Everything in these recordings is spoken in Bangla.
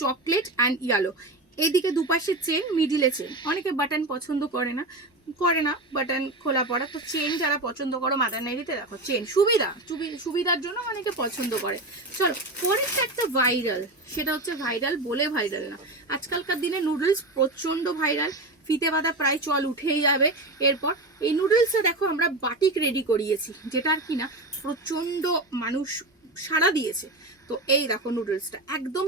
Chocolate and yellow. এইদিকে দুপাশে চেন, মিডিলে চেন। অনেকে বাটন পছন্দ করে না বাটন খোলা পড়া, তো চেন যারা পছন্দ করো মাদার নাইটিতে দেখো চেন সুবিধার জন্য অনেকে পছন্দ করে। চলো পরেরটা একটা ভাইরাল, সেটা হচ্ছে ভাইরাল বলে ভাইরাল না, আজকালকার দিনে নুডলস প্রচণ্ড ভাইরাল, ফিতে বাঁধা প্রায় চল উঠেই যাবে। এরপর এই নুডলসে দেখো আমরা বাটিক রেডি করিয়েছি, যেটার কিনা প্রচণ্ড মানুষ সাড়া দিয়েছে। তো এই দেখো নুডলসটা একদম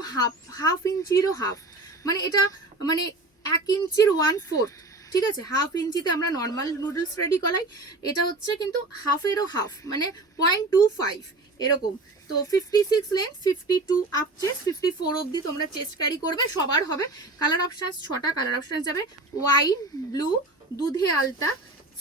হাফ ইঞ্চিরও হাফ, মানে এটা মানে 1 ইঞ্চির 1/4, ঠিক আছে? হাফ ইঞ্চিতে আমরা নর্মাল নুডলস রেডি করাই, এটা হচ্ছে কিন্তু হাফেরও হাফ, মানে 0.25 এরকম। তো 56 লেন্থ, 52 আপ চেস্ট, 54 অবধি তোমরা চেস্ট ক্যারি করবে, সবার হবে। কালার অপশানস 6টা কালার অপশানস যাবে, ওয়াইন, ব্লু, দুধে আলতা,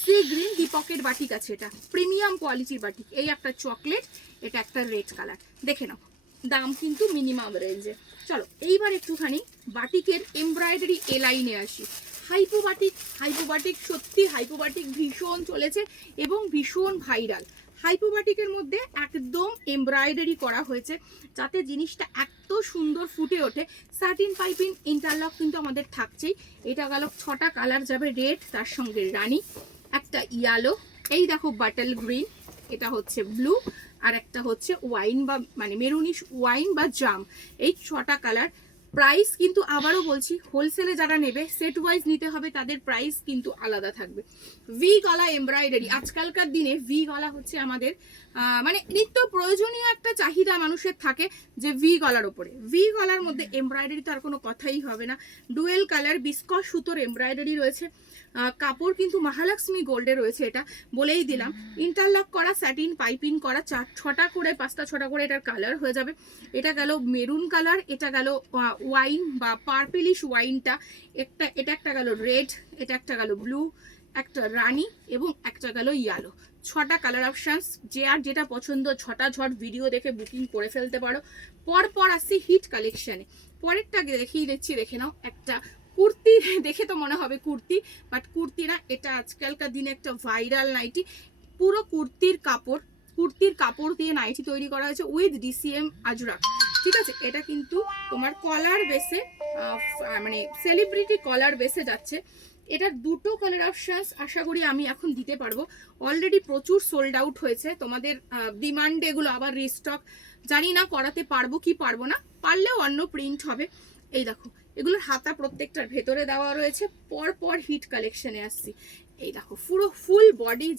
সি গ্রিন, দীপকের বাটিক আছে, এটা প্রিমিয়াম কোয়ালিটির বাটিক। এই একটা চকলেট, এটা একটা রেড কালার, দেখে নাও দাম কিন্তু মিনিমাম রেঞ্জে। চলো এইবার একটুখানি বাটিকের এমব্রয়ডারি এ লাইনে আসি। হাইপোবাটিক সত্যি হাইপোবাটিক ভীষণ চলেছে এবং ভীষণ ভাইরাল। হাইপোবাটিকের মধ্যে একদম এমব্রয়ডারি করা হয়েছে, যাতে জিনিসটা এত সুন্দর ফুটে ওঠে। সাটিন পাইপিং ইন্টারলক কিন্তু আমাদের থাকছেই। এটা গেল 6টা কালার যাবে, রেড, তার সঙ্গে রানী, একটা ইয়েলো, এই দেখো বাটল গ্রিন, এটা হচ্ছে ব্লু, আর একটা হচ্ছে ওয়াইন বা মানে মেরুনিশ ওয়াইন বা জাম। এই 6টা কালার। প্রাইস কিন্তু আবারও বলছি, হোলসেলে যারা নেবে সেট ওয়াইজ নিতে হবে, তাদের প্রাইস কিন্তু আলাদা থাকবে। ভি গলা এমব্রয়ডারি, আজকালকার দিনে ভি গলা হচ্ছে আমাদের মানে নিত্য প্রয়োজনীয় একটা চাহিদা মানুষের থাকে, যে ভি গলার ওপরে, ভি গলার মধ্যে এমব্রয়ডারি তো আর কোনো কথাই হবে না। ডুয়েল কালার বিস্কস সুতোর এমব্রয়ডারি রয়েছে, কাপড় কিন্তু মহালক্ষ্মী গোল্ডে রয়েছে, এটা বলেই দিলাম। ইন্টারলক করা, স্যাটিন পাইপিং করা, 6টা করে 5টা 6টা করে এটার কালার হয়ে যাবে। এটা গেল মেরুন কালার, এটা গেল ওয়াইন বা পার্পেলিশ ওয়াইনটা, এটা একটা গেল রেড, এটা একটা গেল ব্লু, একটা রানী এবং একটা গেল ইয়েলো। 6টা কালার অপশানস, যে আর যেটা পছন্দ ছটা ঝট ভিডিও দেখে বুকিং করে ফেলতে পারো। পর আসছি হিট কালেকশানে। পরেরটা দেখিয়ে দিচ্ছি, দেখে নাও একটা কুর্তি, দেখে তো মনে হবে কুর্তি, বাট কুর্তি না, এটা আজকালকার দিনে একটা ভাইরাল নাইটি। পুরো কুর্তির কাপড় দিয়ে নাইটি তৈরি করা হয়েছে উইথ ডিসিএম আজরাক, ঠিক আছে? এটা কিন্তু তোমার কলার বেসে মানে সেলিব্রিটি কলার বেসে যাচ্ছে। এটার 2টো কালার অপশানস আশা করি আমি এখন দিতে পারবো। অলরেডি প্রচুর সোল্ড আউট হয়েছে, তোমাদের ডিমান্ডে এগুলো আবার রিস্টক, জানি না করাতে পারবো কি পারবো না, পারলেও অন্য প্রিন্ট হবে। এই দেখো এগুলোর হাতা প্রত্যেকটার ভেতরে দেওয়া রয়েছে। পর হিট কালেকশনে আসছি। এই দেখো পুরো full body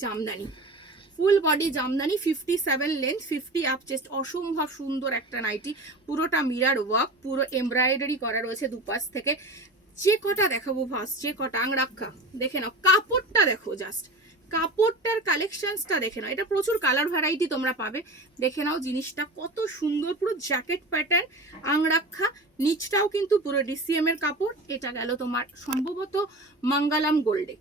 Jamdani, 57 length, 50 up chest, অসম্ভব সুন্দর একটা নাইটি। পুরোটা মিরার ওয়ার্ক, পুরো এমব্রয়ডারি করা রয়েছে দুপাশ থেকে। যে কটা দেখাবো ভাস, যে কটা আংরাক্ষা, দেখে নাও কাপড়টা দেখো, জাস্ট কাপড়টার কালেকশনসটা দেখে নাও। এটা প্রচুর কালার ভ্যারাইটি তোমরা পাবে, দেখে নাও জিনিসটা কত সুন্দর, পুরো জ্যাকেট প্যাটার্ন, আংরাক্ষা, নিচটাও কিন্তু পুরো ডিসিএম এর কাপড়। এটা গেল তোমার সম্ভবত মঙ্গলম গোল্ডে।